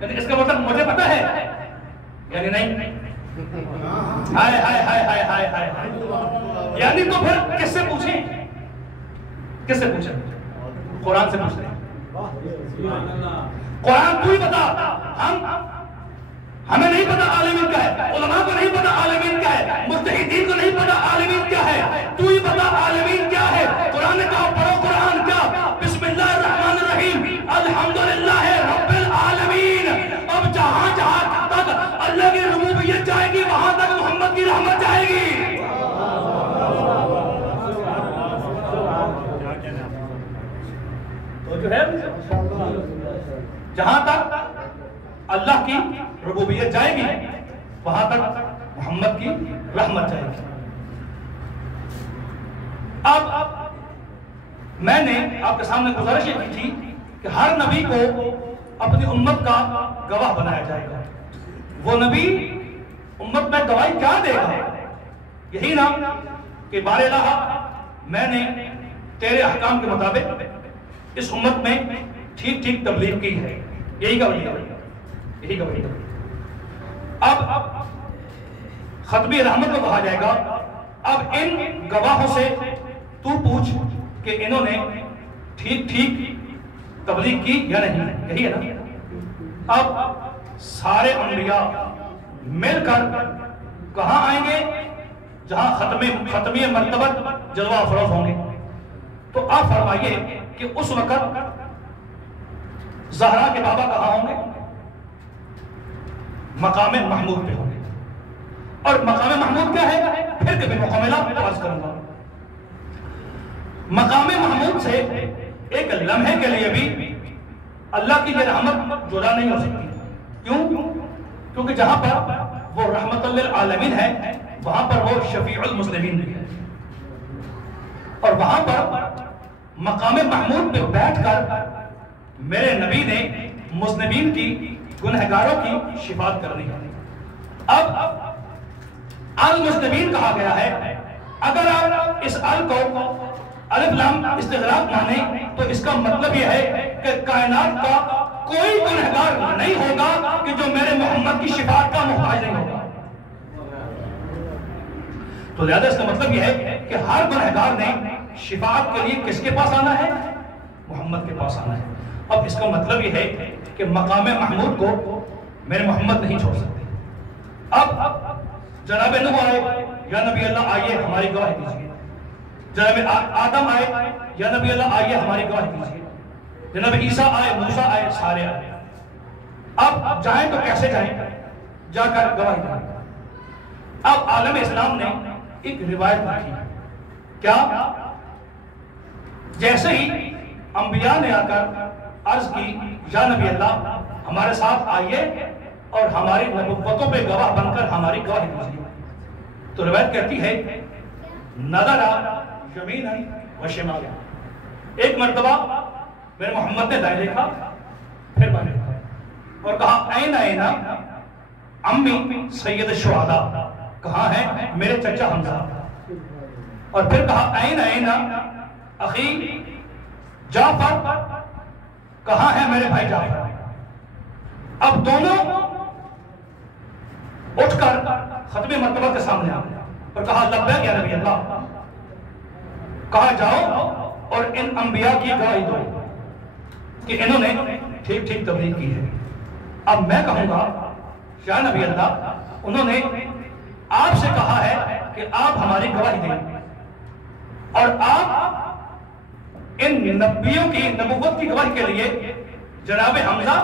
یعنی اس کا مطلب مجھے پتا ہے یعنی نہیں؟ ہائے ہائے ہائے ہائے ہائے ہائے، یعنی تو پھر کس سے پوچھیں؟ کس سے پوچھیں؟ قرآن سے پوچھتے ہیں۔ قرآن تو ہی بتا، ہمیں نہیں پتا عالمین کیا ہے، علماء کو نہیں پتا عالمین کیا ہے، مجتہدین کو نہیں پتا عالمین کیا ہے، تو ہی بتا عالمین کیا ہے۔ قرآن نے کہا پڑھو قرآن کیا؟ بسم اللہ الرحمن الرحیم الحمدللہ رب العالمین۔ اب جہاں جہاں تک اللہ کی ربوبیت جائے گی وہاں تک محمد کی رحمت جائے گی۔ تو جو ہے جہاں تک اللہ کی ربوبیت جائے گی وہاں تک محمد کی رحمت جائے گی۔ اب میں نے آپ کے سامنے گزارش یہ کی تھی کہ ہر نبی کو اپنی امت کا گواہ بنایا جائے گا. وہ نبی امت میں گواہی کیا دے گا؟ یہی نا کہ بار الہ میں نے تیرے احکام کے مطابق اس امت میں ٹھیک ٹھیک تبلیغ کی ہے. یہی گواہی ہے. اب ختمی رحمت کو کہا جائے گا اب ان گواہوں سے تو پوچھ کہ انہوں نے ٹھیک ٹھیک تبلیغ کی یا نہیں. یہی ہے نا. اب سارے انبیاء مل کر کہاں آئیں گے؟ جہاں ختمی مرتبہ جلوہ افروز ہوں گے. تو آپ فرمائیے کہ اس وقت زہرا کے بابا کہاں ہوں گے؟ مقام محمود پہ ہوں گے. اور مقام محمود کیا ہے؟ پھر کبھی مکملہ عرض کروں گا. مقام محمود سے ایک لمحے کے لیے بھی اللہ کی یہ رحمت جدا نہیں ہو سکتی. کیوں؟ کیونکہ جہاں پر وہ رحمت للعالمین ہے وہاں پر وہ شفیع المسلمین بھی ہے. اور وہاں پر مقام محمود پہ بیٹھ کر میرے نبی نے مذنبین کی، گنہگاروں کی شفاعت کرنی ہے. اب المذنبین کہا گیا ہے. اگر آپ اس ال کو الف لام استغراق مانے تو اس کا مطلب یہ ہے کہ کائنات کا کوئی گنہگار نہیں ہوگا کہ جو میرے محمد کی شفاعت کا محتاج نہیں ہوگا. تو لہذا اس کا مطلب یہ ہے کہ ہر گنہگار نے شفاعت کے لیے کس کے پاس آنا ہے؟ محمد کے پاس آنا ہے. اب اس کا مطلب یہ ہے کہ مقام محمود کو میرے محمد نہیں چھوڑ سکتے. اب جناب نوح آئے، یا نبی اللہ آئیے ہماری گواہی دیجیے. جناب آدم آئے، یا نبی اللہ آئیے ہماری گواہی دیجیے. جناب عیسیٰ آئے، موسیٰ آئے، سارے آئے. اب جائیں تو کیسے جائیں؟ جا کر گواہی دیں. اب عالم اسلام نے ایک روایت لکھی. کیا؟ جیسے ہی انبیاء نے آ کر عرض کی یا نبی اللہ ہمارے ساتھ آئیے اور ہماری نبوتوں پہ گواہ بن کر ہماری گواہی دیجیے. تو روایت کہتی ہے نظر یمینا و شمالا. ایک مرتبہ میرے محمد نے دائیں دیکھا، پھر بائیں دیکھا اور کہا این این امی سید الشہداء، کہاں ہے میرے چچا حمزہ. اور پھر کہا این این اخی جعفر، کہاں ہے میرے بھائی جعفر. اب دونوں اٹھ کر ختم مرتبہ کے سامنے آ گیا اور کہا لبیک یا نبی اللہ. کہا جاؤ اور ان انبیاء کی گواہی دو کہ انہوں نے ٹھیک ٹھیک تبلیغ کی ہے. اب میں کہوں گا یا نبی اللہ انہوں نے آپ سے کہا ہے کہ آپ ہماری گواہی دیں اور آپ ان نبیوں کی نبوت کی گواہی کے لیے جناب حمزہ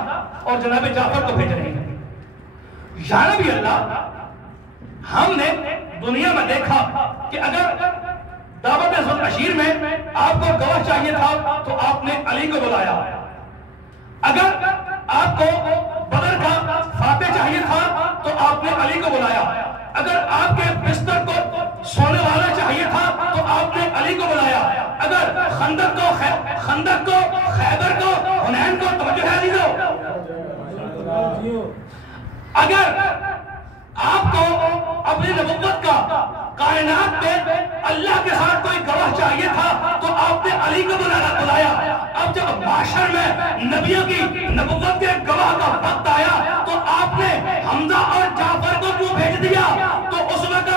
اور جناب جعفر کو بھیج رہے ہیں. یا نبی اللہ ہم نے دنیا میں دیکھا کہ اگر دعوت ذوالعشیر میں آپ کو گواہ چاہیے تھا تو آپ نے علی کو بلایا. اگر آپ کو بدر کا فاتح چاہیے تھا تو آپ نے علی کو بلایا. اگر آپ کے بستر کو سونے والا چاہیے تھا تو آپ نے علی کو بلایا. اگر خندق کو خیبر کو حنین کو توجہ ہے علی کو. اگر آپ کو اپنی نبوت کا کائنات پہ اللہ کے ساتھ کوئی گواہ چاہیے تھا تو آپ نے علی کو بلایا. اب جب معاشر میں نبیوں کی نبوت کے گواہ کا وقت آیا تو آپ نے حمزہ اور جعفر کو کیوں بھیج دیا؟ تو اس وقت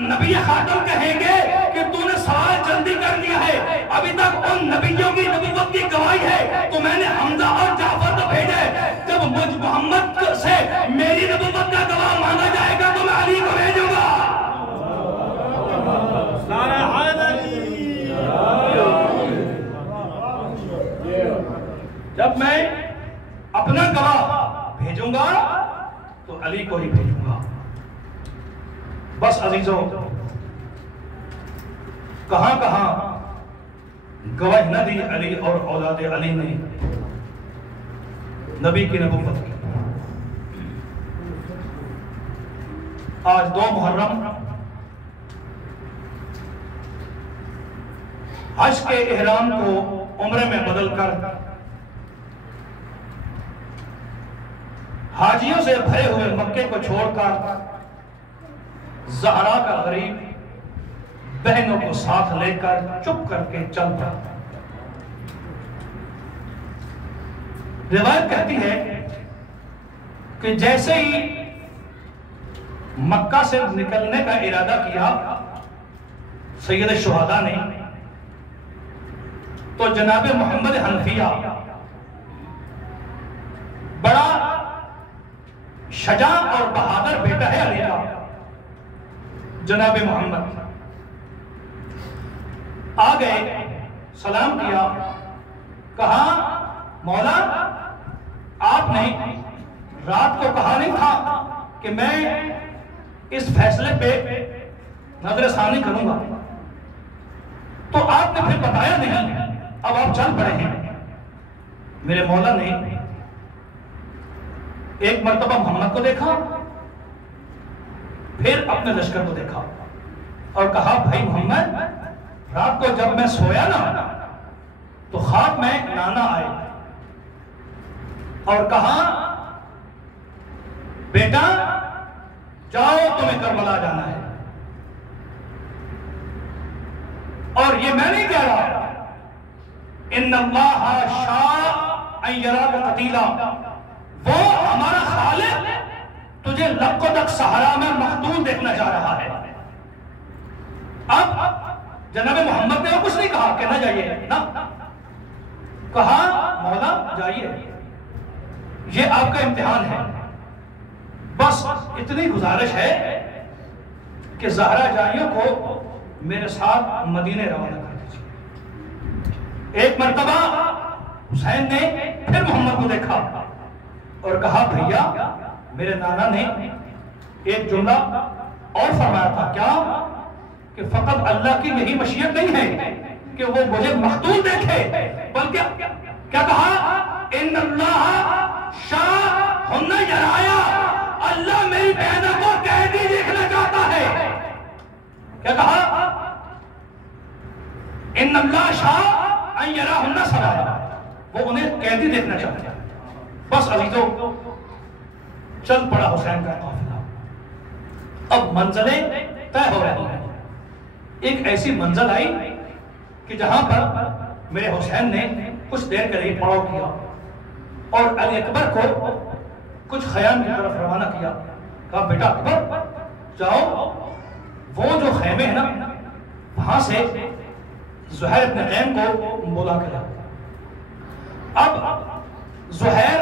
نبی خاتم کہیں گے کہ تو نے سوال جلدی کر لیا ہے، ابھی تک ان نبیوں کی نبوت کی گواہی ہے تو میں نے حمزہ اور جعفر کو بھیجا ہے. جب مجھ محمد سے میری نبوت کا گواہ مانگا جائے گا تو میں علی کو بھیجوں گا. جب میں اپنا گواہ بھیجوں گا تو علی کو ہی بھیجوں گا. بس عزیزو کہاں کہاں گواہی نہ دی علی اور اولاد علی نے نبی کی نبوت کی. آج 2 محرم حج کے احرام کو عمرے میں بدل کر حاجیوں سے بھرے ہوئے مکے کو چھوڑ کر زہرا کا غریب بہنوں کو ساتھ لے کر چپ کر کے چل پڑا۔ روایت کہتی ہے کہ جیسے ہی مکہ سے نکلنے کا ارادہ کیا سید الشہداء نے، تو جناب محمد حنفیہ بڑا شجاع اور بہادر بیٹا ہے علی کا، جناب محمد آ گئے، سلام کیا، کہا مولا آپ نے رات کو کہا نہیں تھا کہ میں اس فیصلے پہ نظر ثانی کروں گا، تو آپ نے پھر بتایا نہیں، اب آپ چل پڑے ہیں۔ میرے مولا نے ایک مرتبہ محمد کو دیکھا، پھر اپنے لشکر کو دیکھا اور کہا بھائی محمد، رات کو جب میں سویا نا تو خواب میں نانا آئے اور کہا بیٹا جاؤ تمہیں کربلا جانا ہے، اور یہ میں نہیں کہہ رہا، ان اللہ شاء ان یراک قتیلا، وہ ہمارا خالق تجھے لق و دق صحرا میں مقتول دیکھنا چاہ رہا ہے۔ اب جناب محمد نے کچھ نہیں کہا کہ نہ جائیے، نہ کہا مولا جائیے، یہ آپ کا امتحان ہے، بس اتنی گزارش ہے کہ زہرا جائیوں کو میرے ساتھ مدینے روانہ کر دیجیے۔ ایک مرتبہ حسین نے پھر محمد کو دیکھا اور کہا بھیا میرے نانا نے ایک جملہ اور فرمایا تھا، کیا کہ فقط اللہ کی یہی مشیت نہیں ہے کہ وہ مجھے مقتول دیکھے، بلکہ کیا کہا ان اللہ شاء ہن یرایا، اللہ میری بہنوں کو قیدی دیکھنا چاہتا ہے۔ کیا کہا ان اللہ شاء ان یراہن سرایا، وہ انہیں قیدی دیکھنا چاہتا ہے۔ بس عزیزو چل پڑا حسین کا قافلہ، اب منزلیں طے ہو رہی ہیں۔ ایک ایسی منزل آئی کہ جہاں پر میرے حسین نے کچھ دیر کے لیے پڑاؤ کیا اور علی اکبر کو کچھ خیام کی طرف روانہ کیا، کہا بیٹا اکبر جاؤ وہ جو خیمے ہیں نا وہاں سے زہیر ابن قیم کو بلا کے لاؤ۔ اب زہیر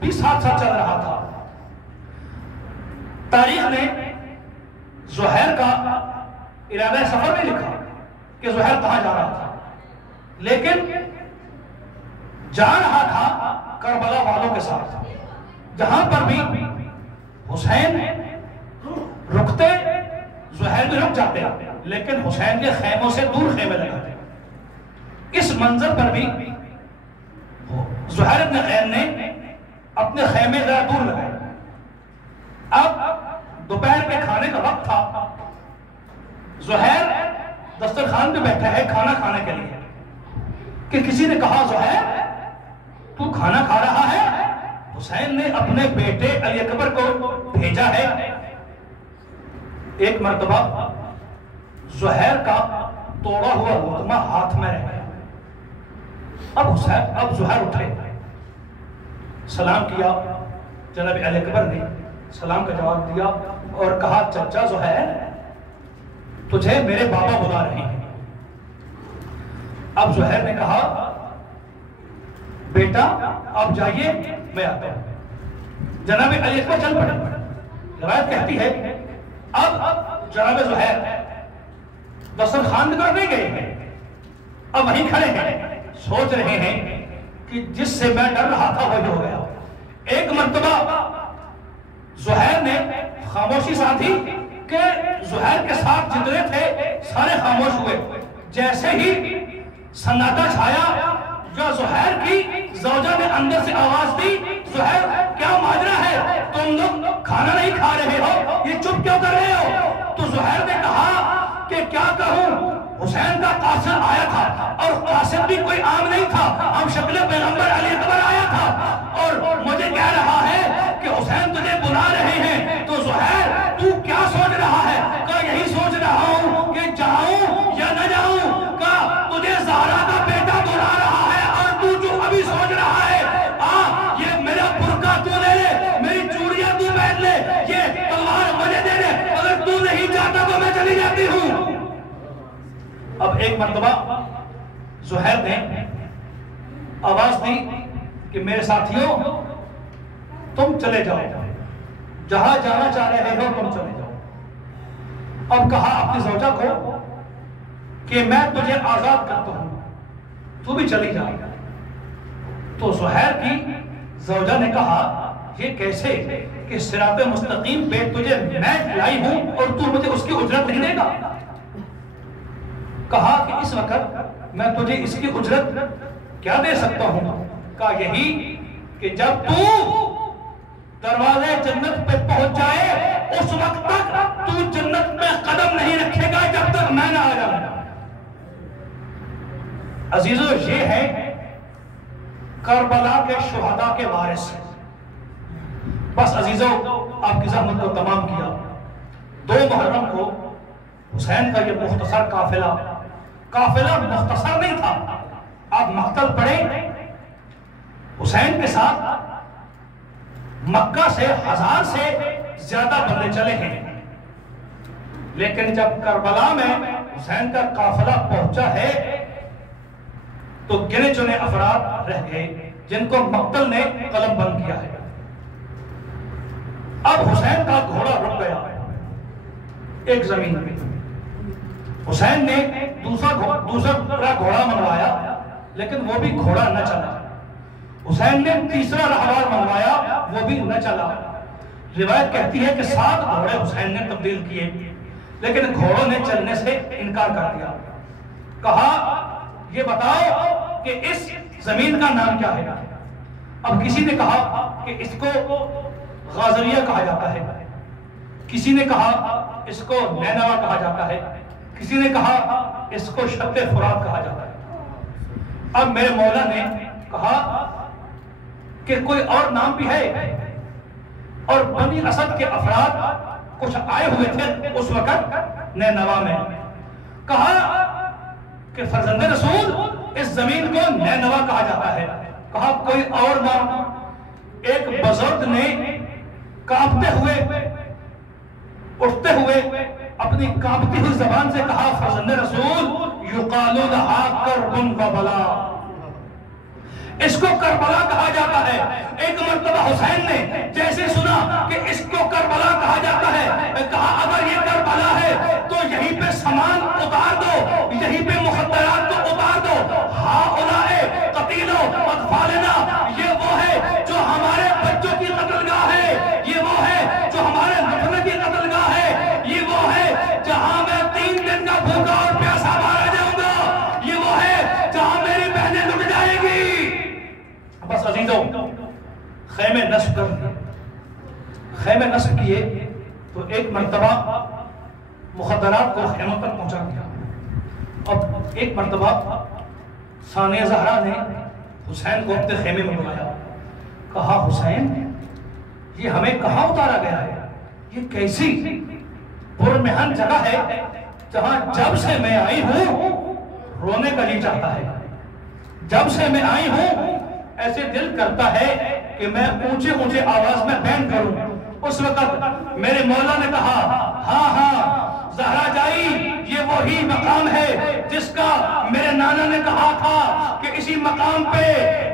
بھی ساتھ ساتھ چل رہا تھا۔ تاریخ نے زہیر کا ارادہ سفر نہیں لکھا کہ زہیر کہاں جا رہا تھا، لیکن جا رہا تھا کربلا والوں کے ساتھ، جہاں پر بھی حسین رکتے زہیر بھی رک جاتے، لیکن حسین کے خیموں سے دور خیمے لگاتے۔ اس منظر پر بھی زہیر ابن قیم نے اپنے خیمے ذرا دور لگائے۔ اب دوپہر کے کھانے کا وقت تھا، زہیر دسترخوان پہ بیٹھا ہے کھانا کھانے کے لیے، کہ کسی نے کہا زہیر تو کھانا کھا رہا ہے؟ حسین نے اپنے بیٹے علی اکبر کو بھیجا ہے۔ ایک مرتبہ زہیر کا توڑا ہوا لقمہ ہاتھ میں رہ گیا۔ اب زہیر اٹھے، سلام کیا، جناب علی اکبر نے سلام کا جواب دیا اور کہا چچا زہیر تجھے میرے بابا بلا رہے ہیں۔ اب زہیر نے کہا بیٹا آپ جائیے میں آتا ہوں۔ جناب علی اکبر چل پڑے۔ روایت کہتی ہے اب جناب زہیر دسترخوان کی طرف نہیں گئے ہیں، اب وہیں کھڑے ہیں، سوچ رہے ہیں کہ جس سے میں ڈر رہا تھا وہی ہو گیا۔ ایک مرتبہ زہیر نے خاموشی ساتھی کہ زہیر کے ساتھ جتنے تھے سارے خاموش ہوئے۔ جیسے ہی سناٹا چھایا، جو زہیر کی زوجہ نے اندر سے آواز دی زہیر کیا ماجرا ہے، تم لوگ کھانا نہیں کھا رہے ہو، یہ چپ کیوں کر رہے ہو؟ تو زہیر نے کہا کہ کیا کہوں، حسین کا قاصد آیا تھا، اور قاصد بھی کوئی عام نہیں تھا، ہم شکل پیغمبر علی اکبر آیا تھا، اور مجھے کہہ رہا ہے کہ حسین تجھے بلا رہے ہیں، تو زہیر تو کیا سوچ رہا ہے؟ کہا یہی سوچ رہا ہوں کہ جاؤں یا نہ جاؤں، کہا تجھے زہرا کا بیٹا بلا رہا ہے، اور تو جو ابھی سوچ رہا ہے یہ میرا برقع تو لے لے، میری چوڑیاں تو پہن لے، یہ تلوار مجھے دے دے، اگر تو نہیں چاہتا تو میں چلی جاتی ہوں۔ اب ایک مرتبہ زہیر نے آواز دی کہ میرے ساتھیوں تم چلے جاؤ، جہاں جانا چاہ رہے ہو تم چلے جاؤ۔ اب کہا اپنی زوجہ کو کہ میں تجھے آزاد کرتا ہوں، تو بھی چلی جا۔ تو زہیر کی زوجہ نے کہا یہ کیسے کہ صراط مستقیم پہ تجھے میں لائی ہوں اور تو مجھے اس کی اجرت نہیں دے گا؟ کہا کہ اس وقت میں تجھے اس کی اجرت کیا دے سکتا ہوں؟ کہا یہی کہ جب تو دروازے جنت پہ پہنچ جائے اس وقت تک تو جنت میں قدم نہیں رکھے گا جب تک میں نہ آ جاؤں۔ عزیزو یہ ہے کربلا کے شہداء کے وارث۔ بس عزیزو آپ کی زحمت کو تمام کیا۔ 2 محرم کو حسین کا یہ مختصر قافلہ مختصر نہیں تھا، آپ مقتل پڑھیں، حسین کے ساتھ مکہ سے 1000 سے زیادہ بندے چلے ہیں، لیکن جب کربلا میں حسین کا قافلہ پہنچا ہے تو گنے چنے افراد رہ گئے جن کو مقتل نے قلم بند کیا ہے۔ اب حسین کا گھوڑا رک گیا ایک زمین میں، حسین نے دوسرا گھوڑا منوایا لیکن وہ بھی گھوڑا نہ چلا، حسین نے تیسرا رہوار منوایا وہ بھی نہ چلا۔ روایت کہتی ہے کہ 7 گھوڑے حسین نے تبدیل کیے لیکن گھوڑوں نے چلنے سے انکار کر دیا۔ کہا یہ بتاؤ کہ اس زمین کا نام کیا ہے؟ اب کسی نے کہا کہ اس کو غازریہ کہا جاتا ہے، کسی نے کہا اس کو نینوا کہا جاتا ہے، کسی نے کہا اس کو شط فرات کہا جاتا ہے۔ اب میرے مولا نے کہا کہ کوئی اور نام بھی ہے، اور بنی اسد کے افراد کچھ آئے ہوئے تھے اس وقت نینوا میں، کہا کہ فرزند رسول اس زمین کو نینوا کہا جاتا ہے۔ کہا کوئی اور نام؟ ایک بزرگ نے کانپتے ہوئے اٹھتے ہوئے اپنی کانپتی ہوئی زبان سے کہا فرزند رسول یقال لہا کرب و بلا، اس کو کربلا کہا جاتا ہے۔ ایک مرتبہ حسین نے جیسے سنا کہ اس کو کربلا کہا جاتا ہے، کہا اگر یہ کربلا ہے تو یہیں پہ سامان اتار دو، یہیں پہ مخدرات کو اتار دو، ہاؤلائے قتیل اطفالنا، یہ وہ ہے جو ہمارے بچوں کی قتل گاہ ہے، یہ وہ ہے جو ہمارے نفل کی قتل گاہ ہے، یہ وہ ہے جہاں میں 3 دن کا بھوکا اور پیاسا مارا جاؤں گا، یہ وہ ہے جہاں میری بہنیں لٹ جائیں گی۔ بس عزیزوں خیمے نصب کر دیے، خیمے نصب کیے تو ایک مرتبہ مخدرات کو خیموں تک پہنچا دیا۔ اب ایک مرتبہ ثانیہ زہرا نے حسین کو اپنے خیمے میں بلایا، کہا حسین یہ ہمیں کہاں اتارا گیا ہے؟ یہ کیسی پرمحن جگہ ہے جہاں جب سے میں آئی ہوں رونے کا جی چاہتا ہے، جب سے میں آئی ہوں ایسے دل کرتا ہے کہ میں اونچے اونچے آواز میں بیان کروں۔ اس وقت میرے مولا نے کہا ہاں زہرا جائی یہ وہی مقام ہے جس کا میرے نانا نے کہا تھا کہ اسی مقام پہ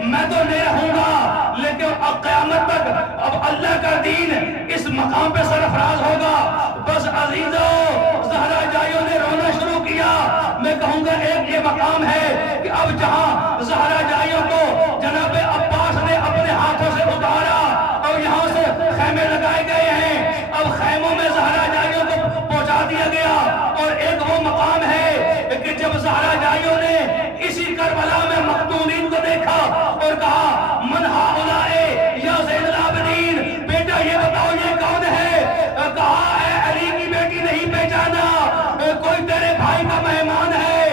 میں تو نہیں رہوں گا، لیکن اب قیامت تک اب اللہ کا دین اس مقام پہ سرفراز ہوگا۔ بس عزیزو زہرا جائیوں نے رونا شروع کیا۔ میں کہوں گا ایک یہ مقام ہے کہ اب جہاں زہرا جائیوں کو جناب عباس نے اپنے ہاتھوں سے اتارا اور یہاں سے خیمے لگائے گئے ہیں، اب خیموں میں زہرا جائیوں کو پہنچا دیا گیا۔ اور ایک وہ مقام ہے کہ جب زہرا جائیوں نے اسی کربلا میں مقتولین کو دیکھا اور کہا من ہؤلاء یا زین العابدین، بیٹا یہ بتاؤ یہ کون ہے؟ کہا اے علی کی بیٹی نہیں پہچانا، کوئی تیرے بھائی کا مہمان ہے،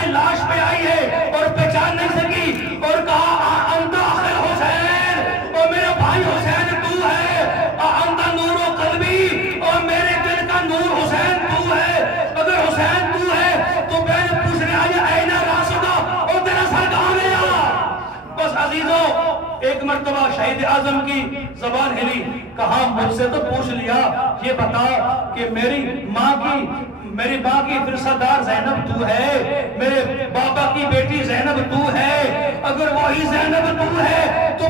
کی لاش پہ آئی ہے اور پہچان نہیں سکی اور کہا انت اخی حسین، اور میرا بھائی حسین تو ہے، انت نور قلبی، اور میرے دل کا نور حسین تو ہے، اگر حسین تو ہے تو بہن پوچھنے آئی این راشدہ، اور تیرا سر کہاں گیا؟ بس عزیزوں ایک مرتبہ شہید اعظم کی زبان ہلی، کہا مجھ سے تو پوچھ لیا، یہ بتا کہ میری ماں کی فرسدار زینب تو ہے، میرے بابا کی بیٹی زینب تو ہے، اگر وہی زینب تو ہے تو